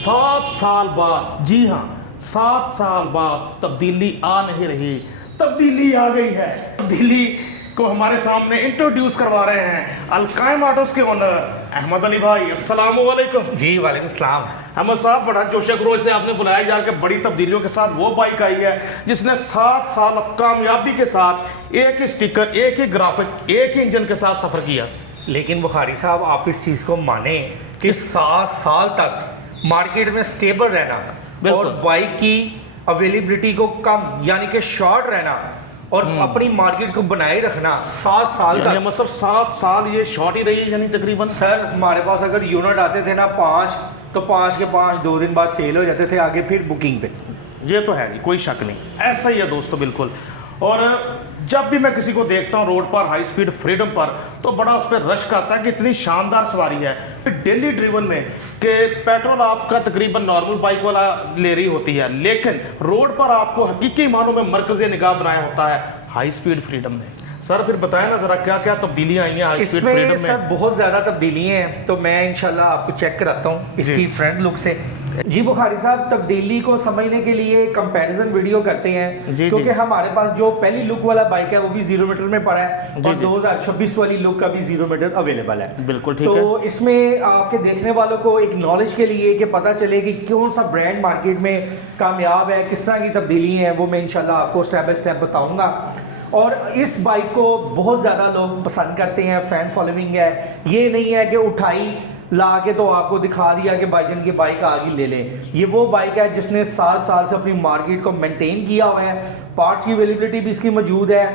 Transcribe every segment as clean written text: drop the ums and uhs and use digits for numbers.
7 साल बाद, जी हाँ 7 साल बाद तब्दीली आ नहीं रही, तब्दीली आ गई है। तब्दीली को हमारे सामने इंट्रोड्यूस करवा रहे हैं अलकायम ऑटोस के ओनर अहमद अली भाई। अस्सलाम वालेकुम। जी वालेकुम सलाम। अहमद साहब, बड़ा जोश खरोश से आपने बुलाया जा के बड़ी तब्दीलियों के साथ वो बाइक आई है जिसने 7 साल कामयाबी के साथ एक ही स्टिकर, एक ही ग्राफिक, एक ही इंजन के साथ सफ़र किया। लेकिन बुखारी साहब, आप इस चीज़ को माने कि 7 साल तक मार्केट में स्टेबल रहना और बाइक की अवेलेबिलिटी को कम यानी कि शॉर्ट रहना और अपनी मार्केट को बनाए रखना 7 साल तक, मतलब 7 साल ये शॉर्ट ही रही यानी तकरीबन। सर हमारे पास अगर यूनिट आते थे ना 5, तो 5 के 5 2 दिन बाद सेल हो जाते थे, आगे फिर बुकिंग पे। ये तो है, कोई शक नहीं, ऐसा ही है दोस्तों बिल्कुल। और जब भी मैं किसी को देखता हूँ रोड पर हाई स्पीड फ्रीडम पर, तो बड़ा उस पर रश आता है कि इतनी शानदार सवारी है डेली ड्रिवन में कि पेट्रोल आपका तकरीबन नॉर्मल बाइक वाला ले रही होती है, लेकिन रोड पर आपको हकीकी मानों में मरकज़ निगाह बनाया होता है हाई स्पीड फ्रीडम में। सर फिर बताएं ना जरा क्या क्या तब्दीलियां आई हैं हाई स्पीड फ्रीडम में। सर बहुत ज़्यादा तब्दीली हैं, तो मैं इंशाल्लाह आपको चेक कराता हूँ इसकी फ्रंट लुक से। जी बुखारी साहब, तब्दीली को समझने के लिए कंपैरिजन वीडियो करते हैं, क्योंकि हमारे पास जो पहली लुक वाला बाइक है वो भी 0 मीटर में पड़ा है और 2026 वाली लुक का भी 0 मीटर अवेलेबल है। बिल्कुल ठीक तो है। इसमें आपके देखने वालों को एक नॉलेज के लिए कि पता चले कि कौन सा ब्रांड मार्केट में कामयाब है, किस तरह की तब्दीली है, वो मैं इंशाल्लाह आपको स्टेप बाय स्टेप बताऊँगा। और इस बाइक को बहुत ज़्यादा लोग पसंद करते हैं, फ़ैन फॉलोइंग है। ये नहीं है कि उठाई ला के तो आपको दिखा दिया कि भाईजान की बाइक आगे ले लें। ये वो बाइक है जिसने 7 साल से अपनी मार्केट को मेंटेन किया हुआ है। पार्ट्स की अवेलेबिलिटी भी इसकी मौजूद है,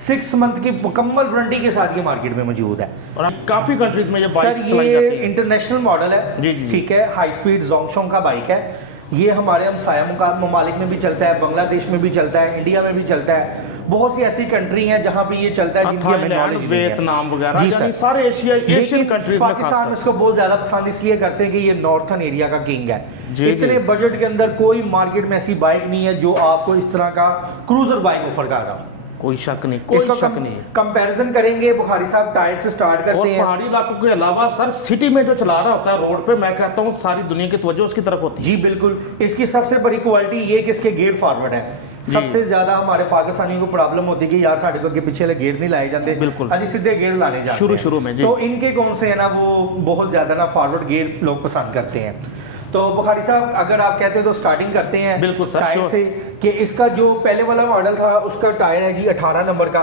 6 मंथ की मुकम्मल वारंटी के साथ ये मार्केट में मौजूद है। और काफ़ी कंट्रीज में ये बाइक सर ये इंटरनेशनल मॉडल है। जी जी ठीक है, हाई स्पीड जोंगशोंग का बाइक है। ये हमारे हमसाया ममालिक में भी चलता है, बांग्लादेश में भी चलता है, इंडिया में भी चलता है। बहुत सी ऐसी कंट्री हैं जहाँ पे ये चलता है जिनकी हमें नॉलेज नहीं है। वियतनाम वगैरह, जी सर, सारे एशियन कंट्रीज में पाकिस्तान इसको बहुत ज़्यादा पसंद इसलिए करते हैं कि ये नॉर्थन एरिया का किंग है। जी, इतने बजट के अंदर कोई मार्केट में ऐसी बाइक नहीं है जो आपको इस तरह का क्रूजर बाइक ऑफर कर रहा हूँ। कोई शक नहीं, कोई शक नहीं। कंपैरिजन करेंगे बुखारी साहब, टायर से स्टार्ट करते हैं। पहाड़ी इलाकों के अलावा सर सिटी में जो चला रहा होता है रोड पे, मैं कहता हूँ सारी दुनिया की तवज्जो उसकी तरफ होती है। जी बिल्कुल। इसकी सबसे बड़ी क्वालिटी ये कि इसके गेयर फॉरवर्ड है। सबसे ज्यादा हमारे पाकिस्तानियों को प्रॉब्लम होती है कि यार साढ़े को अगे पिछले गेयर नहीं लाए जाते, बिल्कुल अजी सीधे गेयर लाने जाते शुरू में। जी। तो इनके कौन से है ना, वो बहुत ज्यादा ना फॉरवर्ड गेयर लोग पसंद करते हैं। तो बुखारी साहब अगर आप कहते हैं तो स्टार्टिंग करते हैं बिल्कुल सर, टायर से कि इसका जो पहले वाला मॉडल था उसका टायर है जी 18 नंबर का,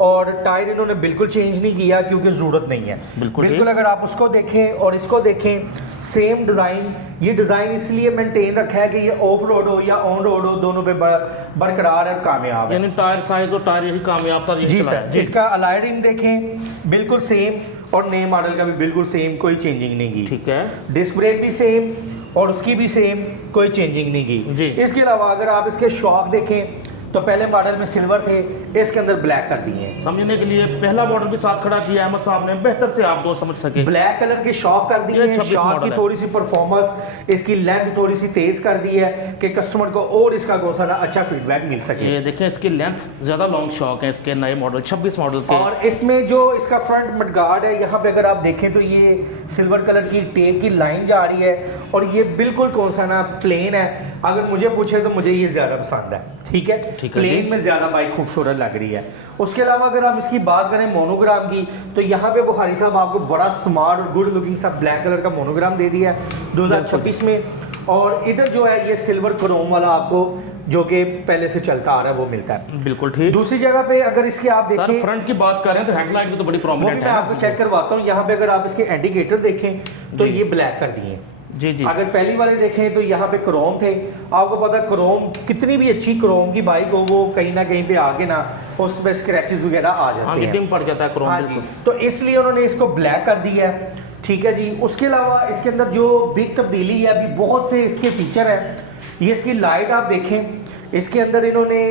और टायर इन्होंने बिल्कुल चेंज नहीं किया क्योंकि ज़रूरत नहीं है। बिल्कुल अगर आप उसको देखें और इसको देखें, सेम डिज़ाइन। ये डिज़ाइन इसलिए मेंटेन रखा है कि ये ऑफ रोड हो या ऑन रोड हो, दोनों पे बरकरार और कामयाब है। यानी टायर साइज और टायर यही कामयाब था। जी सर। इसका अलाय रिम देखें बिल्कुल सेम, और नए मॉडल का भी बिल्कुल सेम, कोई चेंजिंग नहीं की। ठीक है। डिस्क ब्रेक भी सेम और उसकी भी सेम, कोई चेंजिंग नहीं की। इसके अलावा अगर आप इसके शॉक देखें तो पहले मॉडल में सिल्वर थे, इसके अंदर ब्लैक कर दिए हैं। समझने के लिए पहला मॉडल भी साथ खड़ा किया अहमद साहब ने, बेहतर से आप दो समझ सके। ब्लैक कलर के शॉक कर दिए हैं, शॉक की थोड़ी सी परफॉर्मेंस, इसकी लेंथ थोड़ी सी तेज कर दी है कि कस्टमर को और इसका कौन सा ना अच्छा फीडबैक मिल सके। ये देखें इसकी लेंथ ज्यादा लॉन्ग शॉक है इसके नए मॉडल 26 मॉडल के। और इसमें जो इसका फ्रंट मडगार्ड है, यहाँ पे अगर आप देखें तो ये सिल्वर कलर की टेप की लाइन जा रही है, और ये बिल्कुल कौन सा ना प्लेन है। अगर मुझे पूछे तो मुझे ये ज्यादा पसंद है। ठीक है, प्लेन में ज्यादा बाइक खूबसूरत लग रही है। उसके अलावा अगर हम इसकी बात करें मोनोग्राम की, तो यहाँ पे बुखारी साहब आपको बड़ा स्मार्ट और गुड लुकिंग सा ब्लैक कलर का मोनोग्राम दे दिया है 2026 में। और इधर जो है ये सिल्वर क्रोम वाला आपको जो कि पहले से चलता आ रहा है वो मिलता है। बिल्कुल ठीक। दूसरी जगह पे अगर इसकी आप देखें, फ्रंट की बात करें तो हेडलाइट भी तो बड़ी प्रोमिनेंट है। मैं आपको चेक करवाता हूँ। यहाँ पे अगर आप इसके इंडिकेटर देखें तो ये ब्लैक कर दिए। जी जी। अगर पहली वाले देखें तो यहाँ पे क्रोम थे। आपको पता है क्रोम, कितनी भी अच्छी क्रोम की बाइक हो वो कहीं ना कहीं पे आगे ना उस पर स्क्रैचेस वगैरह आ जाते हैं, डिम पड़ जाता है क्रोम। हाँ जी, तो इसलिए उन्होंने इसको ब्लैक कर दिया है। ठीक है जी। उसके अलावा इसके अंदर जो बिग तब्दीली है, अभी बहुत से इसके फीचर है। ये इसकी लाइट आप देखें, इसके अंदर इन्होंने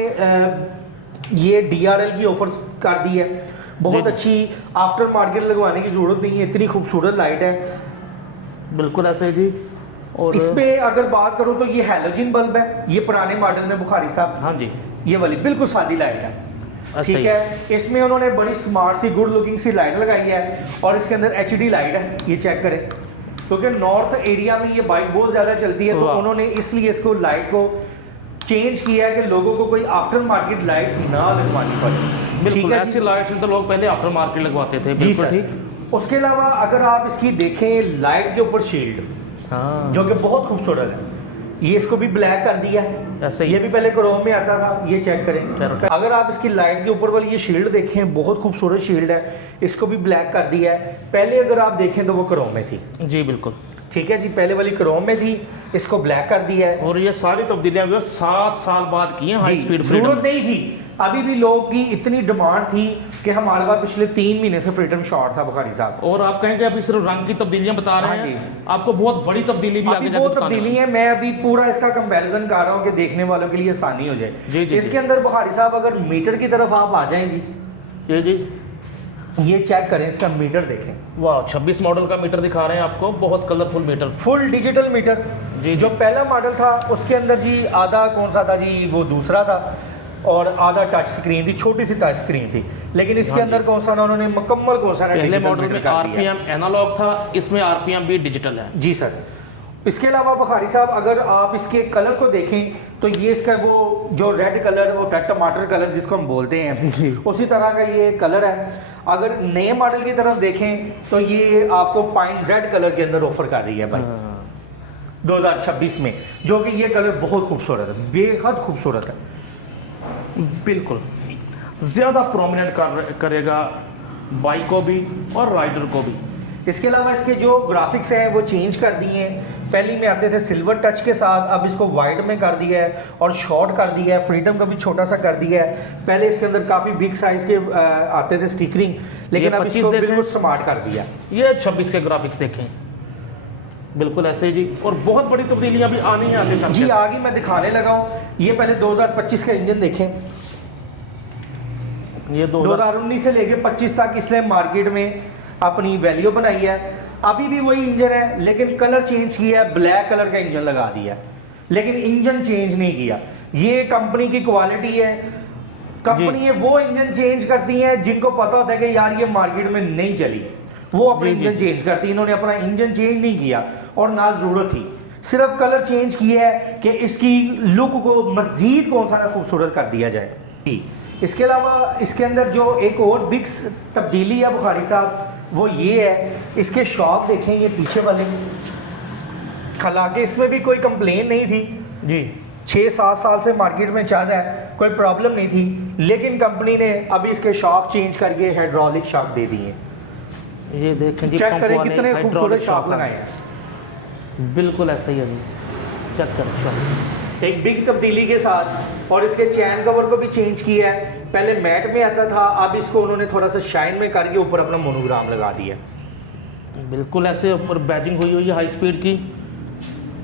ये DRL की ऑफर कर दी है, बहुत अच्छी। आफ्टर मार्केट लगवाने की जरूरत नहीं है, इतनी खूबसूरत लाइट है। बिल्कुल ऐसे जी। और इस पे अगर बात करूं तो ये हैलोजन बल्ब है, ये पुराने मॉडल में बुखारी साहब। हाँ जी। ये वाली बिल्कुल सादी लाइट है। ठीक है, इसमें उन्होंने बड़ी स्मार्ट सी गुड लुकिंग सी लाइट लगाई है, और इसके अंदर HD लाइट है। ये चेक करें, क्योंकि नॉर्थ एरिया में ये बाइक बहुत ज़्यादा चलती है, तो वाह। उन्होंने इसलिए इसको लाइट को चेंज किया है कि लोगों को कोई आफ्टर मार्केट लाइट ना लगवानी पड़े। बिल्कुल है ऐसी जी? लाइट तो लोग पहले आफ्टर मार्केट लगवाते थे। जी बिल्कुल सर। ठीक। उसके अलावा अगर आप इसकी देखें लाइट के ऊपर शील्ड, हाँ जो कि बहुत खूबसूरत है, ये इसको भी ब्लैक कर दिया है। ऐसे ही। ये भी पहले क्रोम में आता था, ये चेक करें। चलो। अगर आप इसकी लाइट के ऊपर वाली ये शील्ड देखें, बहुत खूबसूरत शील्ड है, इसको भी ब्लैक कर दिया है। पहले अगर आप देखें तो वो क्रोम में थी, जी बिल्कुल। ठीक है जी, पहले वाली क्रोम में थी, इसको ब्लैक कर दिया है। और ये सारी तब्दीलियां भी 7 साल बाद की हैं हाई जी, स्पीड जरूरत नहीं थी, अभी भी लोग की इतनी डिमांड थी कि हमारे पास पिछले 3 महीने से फ्रीडम शॉट था बुखारी साहब। और आप कहेंगे अभी सिर्फ रंग की तब्दीलियां बता रहे हाँ हैं, आपको बहुत बड़ी तब्दीली भी अभी आगे जाके बहुत बताने तब्दीली है, मैं अभी पूरा इसका कंपैरिजन कर रहा हूँ कि देखने वालों के लिए आसानी हो जाए। जी, जी, इसके जी। अंदर बुखारी साहब अगर मीटर की तरफ आप आ जाएं जी, ये जी। ये चेक करें, इसका मीटर देखें, वाह 26 मॉडल का मीटर दिखा रहे हैं आपको, बहुत colourful meter. Full digital meter. जी, जो पहला मॉडल था उसके अंदर जी आधा कौन सा था जी, वो दूसरा था, और आधा टच स्क्रीन थी, छोटी सी टच स्क्रीन थी। लेकिन इसके हाँ अंदर कौन सा ना उन्होंने मुकम्मल कौन सा ना पहले डिजिटल मॉडल मीटर में कर दिया। आरपीएम एनालॉग था, इसमें आरपीएम भी डिजिटल है। जी सर। इसके अलावा बुखारी साहब अगर आप इसके कलर को देखें तो ये इसका वो जो रेड कलर होता है, टमाटर कलर जिसको हम बोलते हैं, उसी तरह का ये कलर है। अगर नए मॉडल की तरफ देखें तो ये आपको पाइन रेड कलर के अंदर ऑफर कर रही है भाई 2026 में, जो कि ये कलर बहुत खूबसूरत है, बेहद खूबसूरत है। बिल्कुल ज़्यादा प्रोमिनेंट करेगा बाइक को भी और राइडर को भी। इसके अलावा इसके जो ग्राफिक्स हैं वो चेंज कर दिए हैं। पहले में आते थे सिल्वर टच के साथ, अब इसको वाइट में कर दिया है और शॉर्ट कर दिया है। फ्रीडम का भी छोटा सा कर दिया है। पहले इसके अंदर काफ़ी बिग साइज़ के आते थे स्टिकरिंग, लेकिन अब 25 इसको देखें। बिल्कुल स्मार्ट कर दिया। ये 26 के ग्राफिक्स देखें, बिल्कुल ऐसे ही जी। और बहुत बड़ी तब्दीलियां भी आनी है आगे चल जी के। आगे मैं दिखाने लगा हूँ। ये पहले 2025 का इंजन देखें, ये 2019 से लेके 25 तक इसने मार्केट में अपनी वैल्यू बनाई है। अभी भी वही इंजन है, लेकिन कलर चेंज किया है, ब्लैक कलर का इंजन लगा दिया, लेकिन इंजन चेंज नहीं किया। ये कंपनी की क्वालिटी है। कंपनी ये वो इंजन चेंज करती है जिनको पता होता है कि यार ये मार्केट में नहीं चली, वो अपने जी, जी, इंजन चेंज करती है। इन्होंने अपना इंजन चेंज नहीं किया और ना ज़रूरत थी, सिर्फ कलर चेंज किया है कि इसकी लुक को मज़ीद कौन सा ना खूबसूरत कर दिया जाए। इसके अलावा इसके अंदर जो एक और बिग तब्दीली है बुखारी साहब, वो ये है, इसके शॉक देखें ये पीछे वाले। हालांकि इसमें भी कोई कंप्लेन नहीं थी जी। 6-7 साल से मार्केट में चल रहा है, कोई प्रॉब्लम नहीं थी, लेकिन कंपनी ने अभी इसके शॉक चेंज करके हाइड्रोलिक शॉक दे दिए। ये देखें जी, चेक पंप करें वाले कितने hydraulic खूबसूरत shock शॉक लगाए हैं। बिल्कुल ऐसा ही है जी। चेक करें शॉक। एक बिग तब्दीली के साथ, और इसके चैन कवर को भी चेंज किया है। पहले मैट में आता था, अब इसको उन्होंने थोड़ा सा शाइन में करके ऊपर अपना मोनोग्राम लगा दिया। बिल्कुल ऐसे ऊपर बैजिंग हुई है हाई स्पीड की।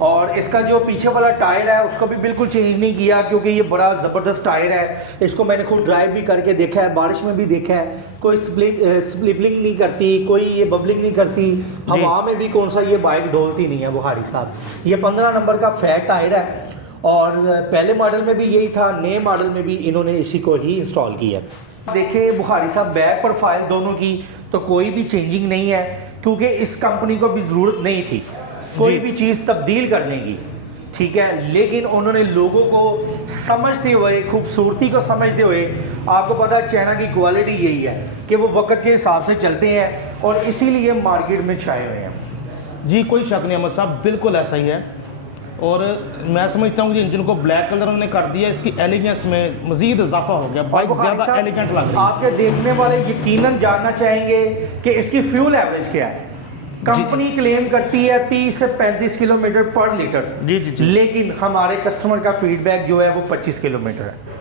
और इसका जो पीछे वाला टायर है उसको भी बिल्कुल चेंज नहीं किया, क्योंकि ये बड़ा ज़बरदस्त टायर है। इसको मैंने खुद ड्राइव भी करके देखा है, बारिश में भी देखा है, कोई स्लिपलिंग नहीं करती, कोई ये बबलिंग नहीं करती, हवा में भी कौन सा ये बाइक डोलती नहीं है बुखारी साहब। ये 15 नंबर का फैट टायर है, और पहले मॉडल में भी यही था, नए मॉडल में भी इन्होंने इसी को ही इंस्टॉल किया। देखें बुखारी साहब बैक प्रोफाइल दोनों की तो कोई भी चेंजिंग नहीं है, क्योंकि इस कंपनी को भी ज़रूरत नहीं थी कोई भी चीज़ तब्दील करने की, ठीक है। लेकिन उन्होंने लोगों को समझते हुए, खूबसूरती को समझते हुए, आपको पता है चाइना की क्वालिटी यही है कि वो वक्त के हिसाब से चलते हैं, और इसीलिए मार्केट में छाए हुए हैं। जी कोई शक नहीं अहमद साहब, बिल्कुल ऐसा ही है। और मैं समझता हूँ कि इंजन को ब्लैक कलर उन्होंने कर दिया, इसकी एलिगेंस में मजीद इजाफा हो गया, बाइक ज़्यादा एलिगेंट लग रही है। आपके देखने वाले यकीनन जानना चाहेंगे कि इसकी फ्यूल एवरेज क्या है। कंपनी क्लेम करती है 30 से 35 किलोमीटर पर लीटर, जी जी जी। लेकिन हमारे कस्टमर का फीडबैक जो है वो 25 किलोमीटर है।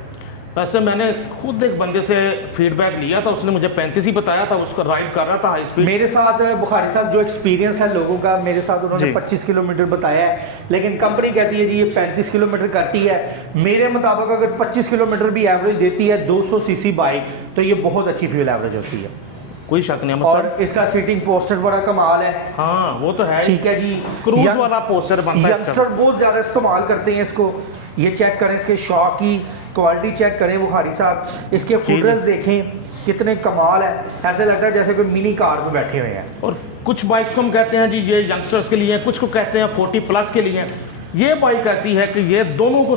वैसे मैंने खुद एक बंदे से फीडबैक लिया था, उसने मुझे 35 ही बताया था, उसको राइड कर रहा था हाई स्पीड। मेरे साथ बुखारी साहब जो एक्सपीरियंस है लोगों का, मेरे साथ उन्होंने जी। 25 किलोमीटर बताया है, लेकिन कंपनी कहती है जी ये 35 किलोमीटर करती है। मेरे मुताबिक अगर 25 किलोमीटर भी एवरेज देती है 200 सीसी बाइक, तो ये बहुत अच्छी फ्यूल एवरेज होती है। कोई शक नहीं अहमद और साहब। इसका सीटिंग पोस्टर बड़ा कमाल है। हाँ वो तो है, ठीक है जी। क्रूज वाला पोस्टर बनता है इसका। यंगस्टर बहुत ज़्यादा इस्तेमाल करते हैं इसको। ये चेक करें, इसके शॉक की क्वालिटी चेक करें बुखारी साहब, इसके फुटरेस्ट देखें, कितने कमाल है, ऐसे लगता है जैसे कोई मिनी कार में बैठे हुए हैं। और कुछ बाइक्स को हम कहते हैं जी ये यंगस्टर्स के लिए हैं, कुछ को कहते हैं 40+ के लिए हैं। ये बाइक ऐसी है कि ये दोनों को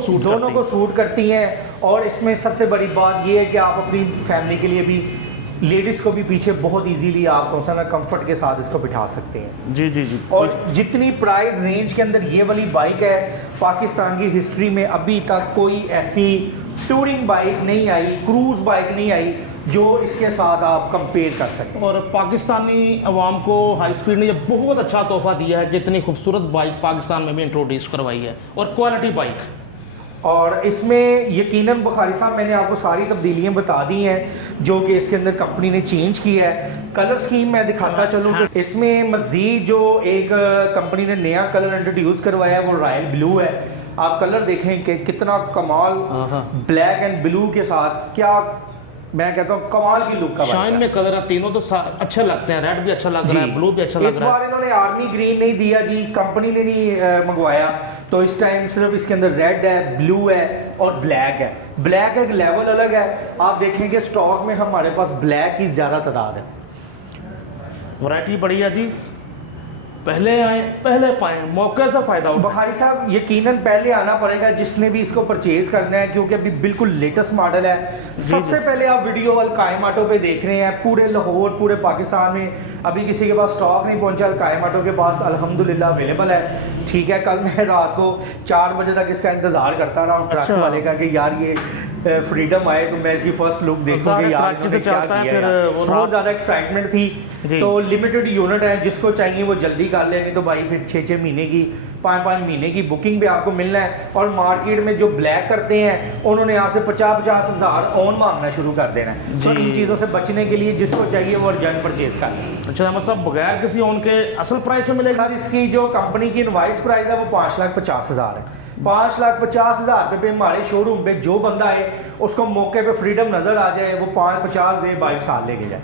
सूट करती हैं। और इसमें सबसे बड़ी बात ये है कि आप अपनी फैमिली के लिए भी, लेडीज़ को भी पीछे बहुत इजीली आप कौन सा ना कंफर्ट के साथ इसको बिठा सकते हैं। जी जी जी। और जितनी प्राइस रेंज के अंदर ये वाली बाइक है, पाकिस्तान की हिस्ट्री में अभी तक कोई ऐसी टूरिंग बाइक नहीं आई, क्रूज़ बाइक नहीं आई जो इसके साथ आप कंपेयर कर सकें। और पाकिस्तानी अवाम को हाई स्पीड ने ये बहुत अच्छा तोहफा दिया है कि इतनी खूबसूरत बाइक पाकिस्तान में भी इंट्रोड्यूस करवाई है, और क्वालिटी बाइक। और इसमें यकीनन बुखारी साहब मैंने आपको सारी तब्दीलियां बता दी हैं जो कि इसके अंदर कंपनी ने चेंज किया है। कलर स्कीम मैं दिखाता चलूँ कि इसमें मज़ीद जो एक कंपनी ने नया कलर इंट्रोड्यूस करवाया है वो रॉयल ब्लू है। आप कलर देखें कि कितना कमाल, ब्लैक एंड ब्लू के साथ, क्या मैं कहता हूँ कमाल की लुक का शाइन में कलर है, तीनों तो अच्छे लगते हैं। रेड भी अच्छा लग रहा है, ब्लू भी अच्छा लग रहा है। इस बार इन्होंने आर्मी ग्रीन नहीं दिया जी, कंपनी ने नहीं मंगवाया, तो इस टाइम सिर्फ इसके अंदर रेड है, ब्लू है और ब्लैक है। ब्लैक एक लेवल अलग है। आप देखेंगे स्टॉक में हमारे पास ब्लैक की ज़्यादा तादाद है। वैरायटी बड़ी है जी, पहले आए पहले पाए, मौके से फ़ायदा उठाएं। बुखारी साहब यकीनन पहले आना पड़ेगा जिसने भी इसको परचेज करना है, क्योंकि अभी बिल्कुल लेटेस्ट मॉडल है। सबसे पहले आप वीडियो अलकायम ऑटो पे देख रहे हैं। पूरे लाहौर, पूरे पाकिस्तान में अभी किसी के पास स्टॉक नहीं पहुंचा, अलकायम ऑटो के पास अल्हम्दुलिल्लाह अवेलेबल है। ठीक है, कल मैं रात को 4 बजे तक इसका इंतज़ार करता रहा हूँ ट्रक वाले का कि यार ये फ्रीडम आए तो मैं इसकी फर्स्ट लुक देखूँ कि यार इन्होंने क्या किया है। बहुत ज़्यादा एक्साइटमेंट थी। तो लिमिटेड यूनिट है, जिसको चाहिए वो जल्दी कर ले, नहीं तो भाई फिर 6-6 महीने की, 5-5 महीने की बुकिंग पे आपको मिलना है। और मार्केट में जो ब्लैक करते हैं उन्होंने आपसे 50-50 हज़ार ऑन मांगना शुरू कर देना है। तो इन चीज़ों से बचने के लिए जिसको चाहिए वो अर्जेंट परचेज कर लें। अच्छा, मतलब बगैर किसी ऑन के असल प्राइस में मिलेगा? सर इसकी जो कंपनी की इनवाइस प्राइस है वो 5,50,000 है। 5,50,000 रुपये पे हमारे शोरूम पे जो बंदा है उसको मौके पे फ्रीडम नज़र आ जाए, वो 5,50 दे, बाइक साल लेके जाए।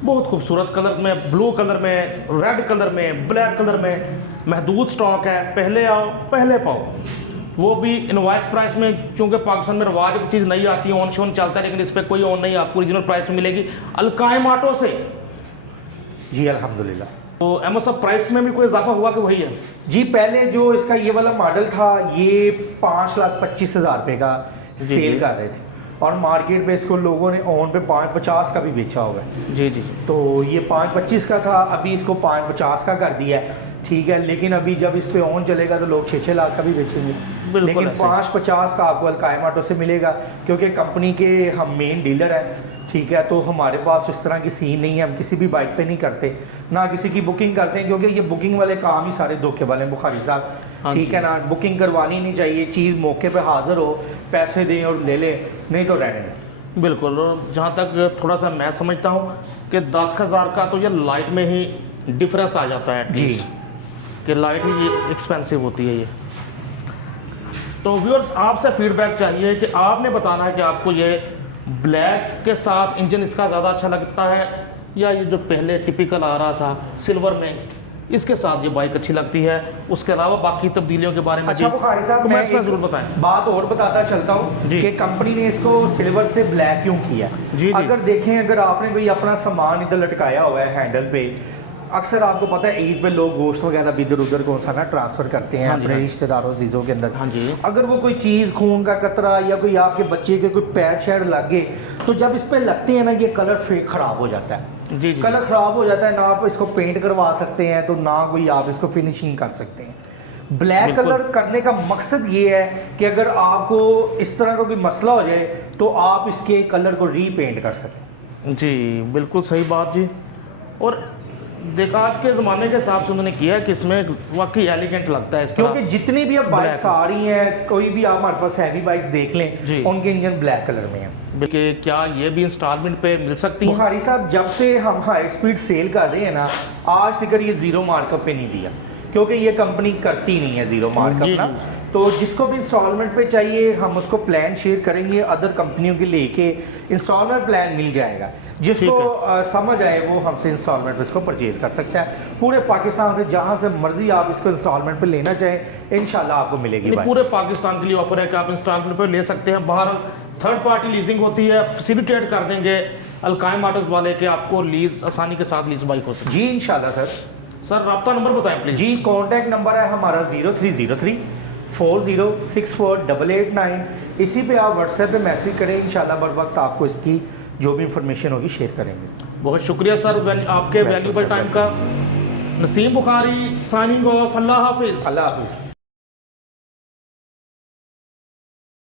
बहुत खूबसूरत कलर में, ब्लू कलर में, रेड कलर में, ब्लैक कलर में महदूद स्टॉक है। पहले आओ पहले पाओ, वो भी इनवाइस प्राइस में। क्योंकि पाकिस्तान में रवाज चीज़ नहीं आती है, ऑन शोन चलता है, लेकिन इस पर कोई ऑन नहीं, आपको ओरिजिनल प्राइस में मिलेगी अलकायम ऑटो से। जी अल्हम्दुलिल्लाह। तो एमएसएफ प्राइस में भी कोई इजाफा हुआ कि वही है? जी पहले जो इसका ये वाला मॉडल था ये 5,25,000 रुपये का सेल कर रहे थे, और मार्केट में इसको लोगों ने ऑन पे 5,50 का भी बेचा हुआ है। जी जी। तो ये 5,25 का था, अभी इसको 5,50 का कर दिया है। ठीक है, लेकिन अभी जब इस पे ऑन चलेगा तो लोग 6-6 लाख का भी बेचेंगे, लेकिन 5,50 का आपको अलकायम ऑटो से मिलेगा, क्योंकि कंपनी के हम मेन डीलर हैं। ठीक है, तो हमारे पास इस तरह की सीन नहीं है, हम किसी भी बाइक पे नहीं करते, ना किसी की बुकिंग करते हैं, क्योंकि ये बुकिंग वाले काम ही सारे धोखे वाले हैं बुखारी साहब। ठीक है ना, बुकिंग करवानी नहीं चाहिए, चीज़ मौके पे हाजिर हो, पैसे दें और ले लें, नहीं तो रहने दें। बिल्कुल। जहाँ तक थोड़ा सा मैं समझता हूँ कि 10,000 का तो ये लाइट में ही डिफरेंस आ जाता है जी, कि लाइट ही एक्सपेंसिव होती है ये। तो व्यूअर्स आपसे फीडबैक चाहिए कि आपने बताना है कि आपको ये ब्लैक के साथ इंजन इसका ज़्यादा अच्छा लगता है, या ये जो पहले टिपिकल आ रहा था सिल्वर में, इसके साथ ये बाइक अच्छी लगती है। उसके अलावा बाकी तब्दीलियों के बारे में अच्छा बुखारी साहब, मैं इसमें ज़रूर बताएं। बात और बताता चलता हूँ कि कंपनी ने इसको सिल्वर से ब्लैक क्यों किया। जी। अगर देखें, अगर आपने कोई अपना सामान इधर लटकाया हुआ है हैंडल पे, अक्सर आपको पता है ईद पे लोग गोश्त वगैरह भी इधर उधर कौन सा ना ट्रांसफ़र करते हैं अपने रिश्तेदारों चीज़ों के अंदर। हाँ जी। अगर वो कोई चीज़, खून का कतरा या कोई आपके बच्चे के कोई पैर शैर लगे, तो जब इस पर लगते हैं ना ये कलर फेक ख़राब हो जाता है। जी। कलर ख़राब हो जाता है, ना आप इसको पेंट करवा सकते हैं, तो ना कोई आप इसको फिनिशिंग कर सकते हैं। ब्लैक कलर करने का मकसद ये है कि अगर आपको इस तरह का कोई मसला हो जाए तो आप इसके कलर को रीपेंट कर सकें। जी बिल्कुल सही बात जी। और देखा आज के ज़माने के हिसाब से उन्होंने किया कि इसमें वाकई एलिगेंट लगता है इस तरह। क्योंकि जितनी भी अब बाइक्स आ रही हैं, कोई भी आप हमारे पास हैवी बाइक्स देख लें, उनके इंजन ब्लैक कलर में है। बल्कि क्या ये भी इंस्टॉलमेंट पे मिल सकती है? बुखारी साहब, जब से हम हाई स्पीड सेल कर रहे हैं ना, आज तक ये ज़ीरो मार्कअप पे नहीं दिया, क्योंकि ये कंपनी करती नहीं है ज़ीरो मार्कअप ना। तो जिसको भी इंस्टॉलमेंट पे चाहिए हम उसको प्लान शेयर करेंगे, अदर कंपनियों के लेके इंस्टॉलमेंट प्लान मिल जाएगा। जिसको समझ आए वो हमसे इंस्टॉलमेंट पे इसको परचेज़ कर सकता है। पूरे पाकिस्तान से जहाँ से मर्जी आप इसको इंस्टॉलमेंट पे लेना चाहें, इंशाल्लाह आपको मिलेगी। पूरे पाकिस्तान के लिए ऑफर है कि आप इंस्टॉलमेंट पे ले सकते हैं। बाहर थर्ड पार्टी लीजिंग होती है, फैसिलिटेट कर देंगे अलकायम मोटर्स वाले कि आपको लीज आसानी के साथ लीज बाइक हो सके। जी इंशाल्लाह सर। सर रब्ता नंबर बताएं प्लीज़। जी कॉन्टैक्ट नंबर है हमारा 0303 40648889। इसी पे आप व्हाट्सएप पे मैसेज करें, इंशाल्लाह बर वक्त आपको इसकी जो भी इंफॉर्मेशन होगी शेयर करेंगे। बहुत शुक्रिया सर आपके वैल्यूबल टाइम का। Naseem Bukhari signing off. अल्लाह हाफिज़। अल्लाह हाफिज़।